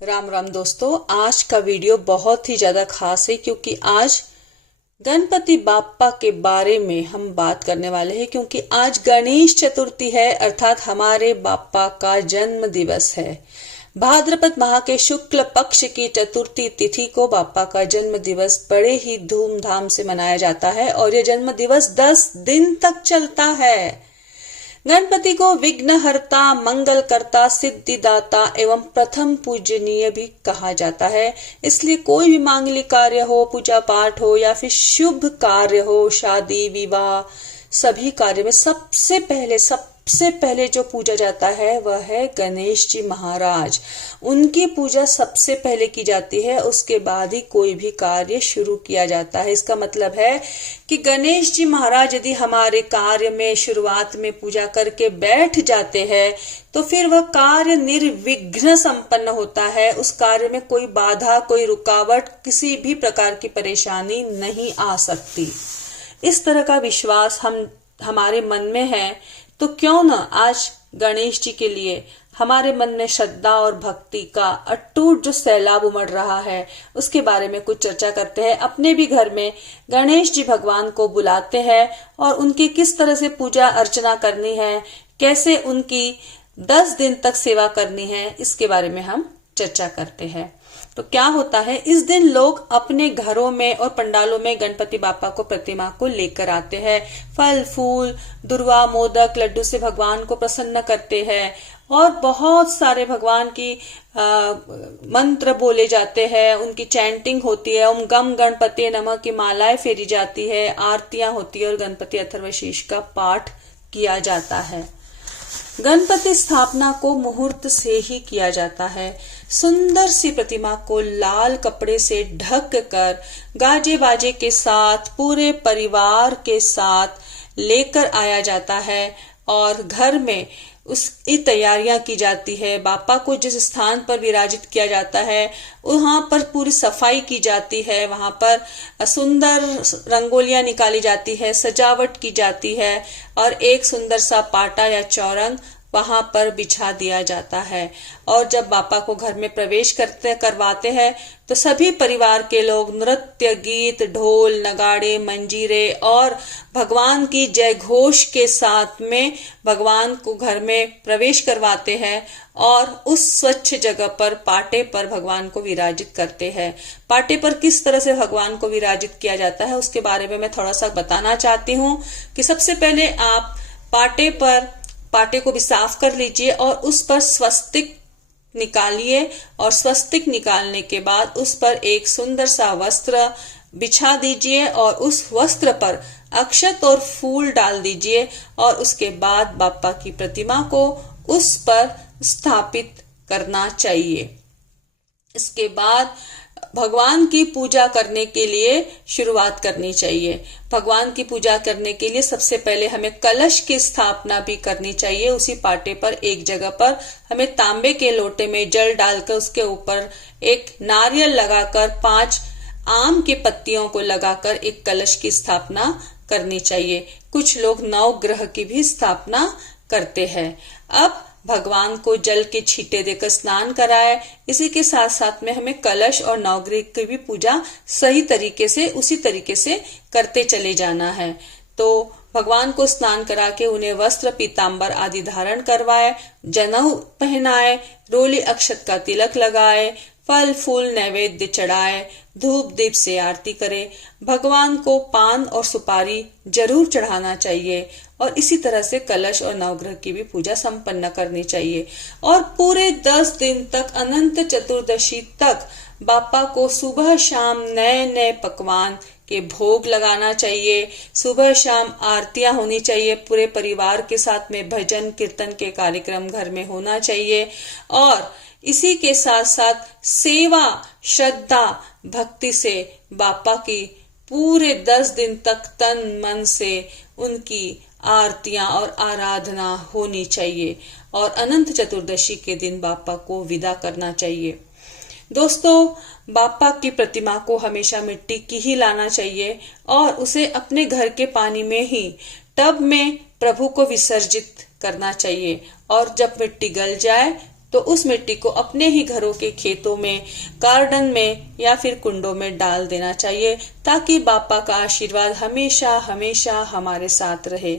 राम राम दोस्तों, आज का वीडियो बहुत ही ज्यादा खास है क्योंकि आज गणपति बाप्पा के बारे में हम बात करने वाले हैं। क्योंकि आज गणेश चतुर्थी है, अर्थात हमारे बाप्पा का जन्म दिवस है। भाद्रपद माह के शुक्ल पक्ष की चतुर्थी तिथि को बाप्पा का जन्म दिवस बड़े ही धूमधाम से मनाया जाता है और यह जन्म दिवस 10 दिन तक चलता है। गणपति को विघ्नहर्ता, मंगलकर्ता, सिद्धिदाता एवं प्रथम पूजनीय भी कहा जाता है। इसलिए कोई भी मांगलिक कार्य हो, पूजा पाठ हो या फिर शुभ कार्य हो, शादी विवाह, सभी कार्य में सबसे पहले जो पूजा जाता है वह है गणेश जी महाराज। उनकी पूजा सबसे पहले की जाती है, उसके बाद ही कोई भी कार्य शुरू किया जाता है। इसका मतलब है कि गणेश जी महाराज यदि हमारे कार्य में शुरुआत में पूजा करके बैठ जाते हैं तो फिर वह कार्य निर्विघ्न संपन्न होता है। उस कार्य में कोई बाधा, कोई रुकावट, किसी भी प्रकार की परेशानी नहीं आ सकती। इस तरह का विश्वास हमारे मन में है तो क्यों न आज गणेश जी के लिए हमारे मन में श्रद्धा और भक्ति का अटूट जो सैलाब उमड़ रहा है उसके बारे में कुछ चर्चा करते हैं। अपने भी घर में गणेश जी भगवान को बुलाते हैं और उनकी किस तरह से पूजा अर्चना करनी है, कैसे उनकी 10 दिन तक सेवा करनी है, इसके बारे में हम चर्चा करते हैं। तो क्या होता है, इस दिन लोग अपने घरों में और पंडालों में गणपति बाप्पा को प्रतिमा को लेकर आते हैं। फल फूल, दुर्वा, मोदक, लड्डू से भगवान को प्रसन्न करते हैं और बहुत सारे भगवान की मंत्र बोले जाते हैं, उनकी चैंटिंग होती है। ओम गम गणपति नमः की मालाएं फेरी जाती है, आरतियां होती है और गणपति अथर्वशीष का पाठ किया जाता है। गणपति स्थापना को मुहूर्त से ही किया जाता है। सुंदर सी प्रतिमा को लाल कपड़े से ढक कर गाजे बाजे के साथ पूरे परिवार के साथ लेकर आया जाता है और घर में उसकी तैयारियां की जाती है। बाप्पा को जिस स्थान पर विराजित किया जाता है वहां पर पूरी सफाई की जाती है, वहां पर सुंदर रंगोलियां निकाली जाती है, सजावट की जाती है और एक सुंदर सा पाटा या चौरंग वहां पर बिछा दिया जाता है। और जब बाप्पा को घर में प्रवेश करवाते हैं तो सभी परिवार के लोग नृत्य, गीत, ढोल, नगाड़े, मंजीरे और भगवान की जय घोष के साथ में भगवान को घर में प्रवेश करवाते हैं और उस स्वच्छ जगह पर पाटे पर भगवान को विराजित करते हैं। पाटे पर किस तरह से भगवान को विराजित किया जाता है उसके बारे में मैं थोड़ा सा बताना चाहती हूँ कि सबसे पहले आप पाटे को भी साफ कर लीजिए और उस पर स्वस्तिक निकालिए और स्वस्तिक निकालने के बाद उस पर एक सुंदर सा वस्त्र बिछा दीजिए और उस वस्त्र पर अक्षत और फूल डाल दीजिए और उसके बाद बाप्पा की प्रतिमा को उस पर स्थापित करना चाहिए। इसके बाद भगवान की पूजा करने के लिए शुरुआत करनी चाहिए। भगवान की पूजा करने के लिए सबसे पहले हमें कलश की स्थापना भी करनी चाहिए। उसी पाटे पर एक जगह पर हमें तांबे के लोटे में जल डालकर उसके ऊपर एक नारियल लगाकर 5 आम की पत्तियों को लगाकर एक कलश की स्थापना करनी चाहिए। कुछ लोग नवग्रह की भी स्थापना करते हैं। अब भगवान को जल के छींटे देकर स्नान कराए। इसी के साथ साथ में हमें कलश और नवग्रह की भी पूजा सही तरीके से उसी तरीके से करते चले जाना है। तो भगवान को स्नान करा के उन्हें वस्त्र, पीतांबर आदि धारण करवाए, जनेऊ पहनाए, रोली अक्षत का तिलक लगाए, फल फूल नैवेद्य चढ़ाए, धूप दीप से आरती करे। भगवान को पान और सुपारी जरूर चढ़ाना चाहिए और इसी तरह से कलश और नवग्रह की भी पूजा संपन्न करनी चाहिए। और पूरे 10 दिन तक अनंत चतुर्दशी तक बाप्पा को सुबह शाम नए नए पकवान के भोग लगाना चाहिए। सुबह शाम आरतियां होनी चाहिए, पूरे परिवार के साथ में भजन कीर्तन के कार्यक्रम घर में होना चाहिए और इसी के साथ साथ सेवा, श्रद्धा, भक्ति से बाप्पा की पूरे 10 दिन तक तन मन से उनकी आरतियां और आराधना होनी चाहिए और अनंत चतुर्दशी के दिन बाप्पा को विदा करना चाहिए। दोस्तों, बाप्पा की प्रतिमा को हमेशा मिट्टी की ही लाना चाहिए और उसे अपने घर के पानी में ही टब में प्रभु को विसर्जित करना चाहिए और जब मिट्टी गल जाए तो उस मिट्टी को अपने ही घरों के खेतों में, गार्डन में या फिर कुंडों में डाल देना चाहिए, ताकि बाप्पा का आशीर्वाद हमेशा हमेशा हमारे साथ रहे।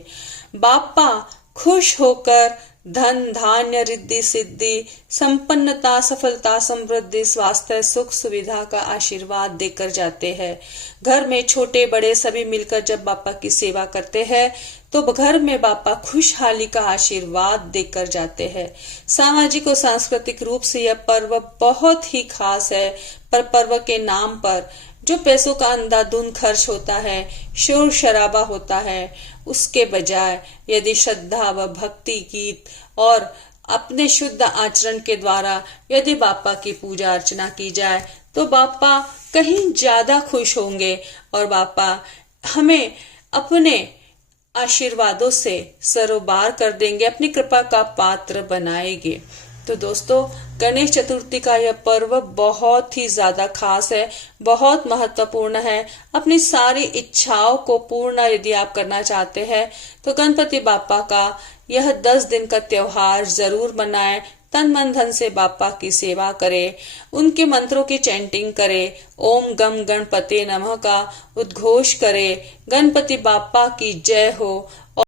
बाप्पा खुश होकर धन धान्य रिद्धि सिद्धि संपन्नता सफलता समृद्धि स्वास्थ्य सुख सुविधा का आशीर्वाद देकर जाते हैं। घर में छोटे बड़े सभी मिलकर जब बाप्पा की सेवा करते हैं तो घर में बाप्पा खुशहाली का आशीर्वाद देकर जाते हैं। सामाजिक और सांस्कृतिक रूप से यह पर्व बहुत ही खास है, पर पर्व के नाम पर जो पैसों का अंधाधुंध खर्च होता है, शोर शराबा होता है, उसके बजाय यदि श्रद्धा व भक्ति गीत और अपने शुद्ध आचरण के द्वारा यदि बाप्पा की पूजा अर्चना की जाए तो बाप्पा कहीं ज्यादा खुश होंगे और बाप्पा हमें अपने आशीर्वादों से सरोबार कर देंगे, अपनी कृपा का पात्र बनाएंगे। तो दोस्तों, गणेश चतुर्थी का यह पर्व बहुत ही ज्यादा खास है, बहुत महत्वपूर्ण है। अपनी सारी इच्छाओं को पूर्ण यदि आप करना चाहते हैं तो गणपति बाप्पा का यह 10 दिन का त्योहार जरूर मनाएं। तन मन धन से बाप्पा की सेवा करें, उनके मंत्रों की चैंटिंग करें, ओम गम गणपते नमः का उद्घोष करें। गणपति बाप्पा की जय हो।